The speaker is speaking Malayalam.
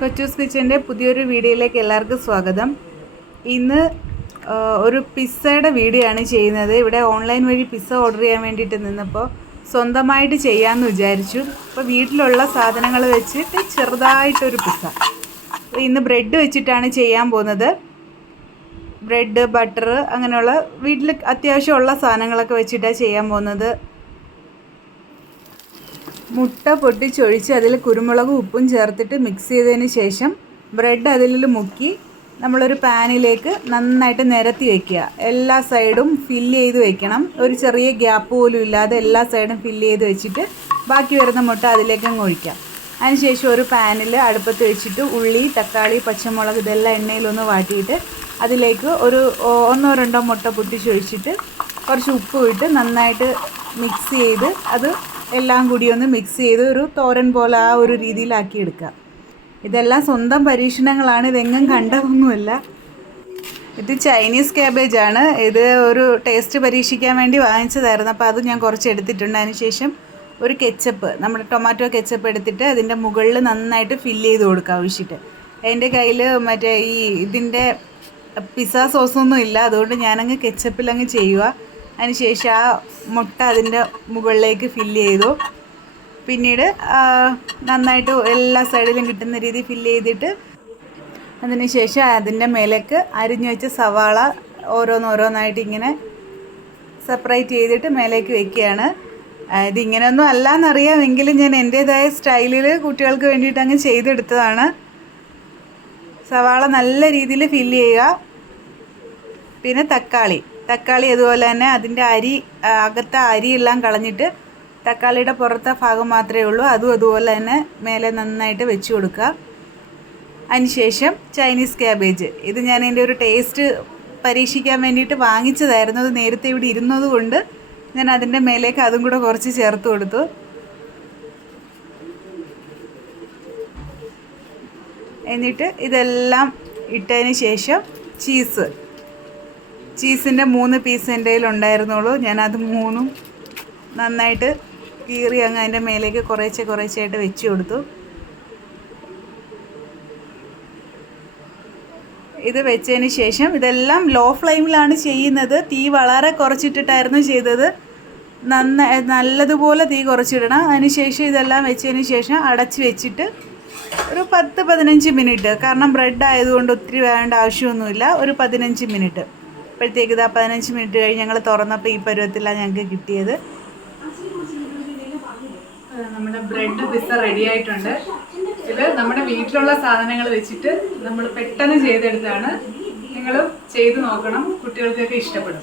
കൊച്ചൂസ് കിച്ചന്റെ പുതിയൊരു വീഡിയോയിലേക്ക് എല്ലാവർക്കും സ്വാഗതം. ഇന്ന് ഒരു പിസ്സയുടെ വീഡിയോ ആണ് ചെയ്യുന്നത്. ഇവിടെ ഓൺലൈൻ വഴി പിസ്സ ഓർഡർ ചെയ്യാൻ വേണ്ടിയിട്ട് നിന്നപ്പോൾ സ്വന്തമായിട്ട് ചെയ്യാമെന്ന് വിചാരിച്ചു. അപ്പോൾ വീട്ടിലുള്ള സാധനങ്ങൾ വെച്ചിട്ട് ചെറുതായിട്ടൊരു പിസ്സ. ഇന്ന് ബ്രെഡ് വെച്ചിട്ടാണ് ചെയ്യാൻ പോകുന്നത്. ബ്രെഡ് ബട്ടർ അങ്ങനെയുള്ള വീട്ടിൽ അത്യാവശ്യമുള്ള സാധനങ്ങളൊക്കെ വെച്ചിട്ടാണ് ചെയ്യാൻ പോകുന്നത്. മുട്ട പൊട്ടിച്ചൊഴിച്ച് അതിൽ കുരുമുളകും ഉപ്പും ചേർത്തിട്ട് മിക്സ് ചെയ്തതിന് ശേഷം ബ്രെഡ് അതിൽ മുക്കി നമ്മളൊരു പാനിലേക്ക് നന്നായിട്ട് നിരത്തി വയ്ക്കുക എല്ലാ സൈഡും ഫില്ല് ചെയ്ത് വെക്കണം. ഒരു ചെറിയ ഗ്യാപ്പ് പോലും ഇല്ലാതെ എല്ലാ സൈഡും ഫില്ല് ചെയ്ത് വെച്ചിട്ട് ബാക്കി വരുന്ന മുട്ട അതിലേക്ക് അങ്ങ് ഒഴിക്കാം. അതിനുശേഷം ഒരു പാനിൽ അടുപ്പത്ത് വെച്ചിട്ട് ഉള്ളി തക്കാളി പച്ചമുളക് ഇതെല്ലാം എണ്ണയിലൊന്ന് വാട്ടിയിട്ട് അതിലേക്ക് ഒരു ഒന്നോ രണ്ടോ മുട്ട പൊട്ടിച്ചൊഴിച്ചിട്ട് കുറച്ച് ഉപ്പ് ഇട്ട് നന്നായിട്ട് മിക്സ് ചെയ്ത് അത് എല്ലാം കൂടി ഒന്ന് മിക്സ് ചെയ്ത് ഒരു തോരൻ പോലെ ആ ഒരു രീതിയിലാക്കി എടുക്കുക ഇതെല്ലാം സ്വന്തം പരീക്ഷണങ്ങളാണ് ഇതെങ്ങും കണ്ടതൊന്നുമല്ല. ഇത് ചൈനീസ് ക്യാബേജ് ആണ്. ഇത് ഒരു ടേസ്റ്റ് പരീക്ഷിക്കാൻ വേണ്ടി വാങ്ങിച്ചതായിരുന്നു. അപ്പോൾ അത് ഞാൻ കുറച്ച് എടുത്തിട്ടുണ്ട്. അതിന് ശേഷം ഒരു കെച്ചപ്പ് നമ്മുടെ ടൊമാറ്റോ കെച്ചപ്പ് എടുത്തിട്ട് അതിന്റെ മുകളിൽ നന്നായിട്ട് ഫില്ല് ചെയ്ത് കൊടുക്കുക ഒഴിച്ചിട്ട് എന്റെ കയ്യിൽ മറ്റേ ഈ ഇതിന്റെ പിസ്സ സോസൊന്നും ഇല്ല. അതുകൊണ്ട് ഞാനങ്ങ് കെച്ചപ്പിൽ അങ്ങ് ചെയ്യുക. അതിനുശേഷം ആ മുട്ട അതിന്റെ മുകളിലേക്ക് ഫില്ല് ചെയ്തു. പിന്നീട് നന്നായിട്ട് എല്ലാ സൈഡിലും കിട്ടുന്ന രീതി ഫില്ല് ചെയ്തിട്ട് അതിനുശേഷം അതിന്റെ മേലേക്ക് അരിഞ്ഞു വെച്ച സവാള ഓരോന്നോരോന്നായിട്ട് ഇങ്ങനെ സെപ്പറേറ്റ് ചെയ്തിട്ട് മേലേക്ക് വെക്കുകയാണ്. ഇതിങ്ങനെയൊന്നും അല്ല എന്നറിയാമെങ്കിലും ഞാൻ എന്റേതായ സ്റ്റൈലിൽ കുട്ടികൾക്ക് വേണ്ടിയിട്ട് അങ്ങ് ചെയ്തെടുത്തതാണ്. സവാള നല്ല രീതിയിൽ ഫില്ല് ചെയ്യുക. പിന്നെ തക്കാളി. തക്കാളി അതുപോലെ തന്നെ അതിന്റെ അരി അകത്തെ അരിയെല്ലാം കളഞ്ഞിട്ട് തക്കാളിയുടെ പുറത്തെ ഭാഗം മാത്രമേ ഉള്ളൂ. അതും അതുപോലെ തന്നെ മേലെ നന്നായിട്ട് വെച്ച് കൊടുക്കുക. അതിനുശേഷം ചൈനീസ് ക്യാബേജ്. ഇത് ഞാൻ എന്റെ ഒരു ടേസ്റ്റ് പരീക്ഷിക്കാൻ വേണ്ടിയിട്ട് വാങ്ങിച്ചതായിരുന്നു. അത് നേരത്തെ ഇവിടെ ഇരുന്നത് കൊണ്ട് ഞാൻ അതിന്റെ മേലേക്ക് അതും കൂടെ കുറച്ച് ചേർത്ത് കൊടുത്തു. എന്നിട്ട് ഇതെല്ലാം ഇട്ടതിന് ശേഷം ചീസ്. ചീസിന്റെ മൂന്ന് പീസ് എന്റെ കയ്യിൽ ഉണ്ടായിരുന്നുള്ളൂ. ഞാനത് മൂന്നും നന്നായിട്ട് കീറി അങ്ങ് അതിന്റെ മേലേക്ക് കുറേശ്ശെ കുറേശ്ശെയായിട്ട് വെച്ച് കൊടുത്തു. ഇത് വെച്ചതിന് ശേഷം ഇതെല്ലാം ലോ ഫ്ലെയിമിലാണ് ചെയ്യുന്നത്. തീ വളരെ കുറച്ചിട്ടിട്ടായിരുന്നു ചെയ്തത്. നന്ന നല്ലതുപോലെ തീ കുറച്ചിടണം. അതിനുശേഷം ഇതെല്ലാം വെച്ചതിന് ശേഷം അടച്ച് വെച്ചിട്ട് ഒരു പത്ത് പതിനഞ്ച് മിനിറ്റ് കാരണം ബ്രെഡ് ആയതുകൊണ്ട് ഒത്തിരി വേണ്ട ആവശ്യമൊന്നുമില്ല. ഒരു പതിനഞ്ച് മിനിറ്റ്. അപ്പോഴത്തേക്ക് ഇതാ പതിനഞ്ച് മിനിറ്റ് കഴിഞ്ഞ് ഞങ്ങൾ തുറന്നപ്പോൾ ഈ പരുവത്തിലാണ് ഞങ്ങൾക്ക് കിട്ടിയത്. നമ്മുടെ ബ്രെഡ് പിസ്സ റെഡി ആയിട്ടുണ്ട്. ഇത് നമ്മുടെ വീട്ടിലുള്ള സാധനങ്ങൾ വെച്ചിട്ട് നമ്മൾ പെട്ടെന്ന് ചെയ്തെടുത്താണ്. നിങ്ങളും ചെയ്തു നോക്കണം. കുട്ടികൾക്കൊക്കെ ഇഷ്ടപ്പെടും.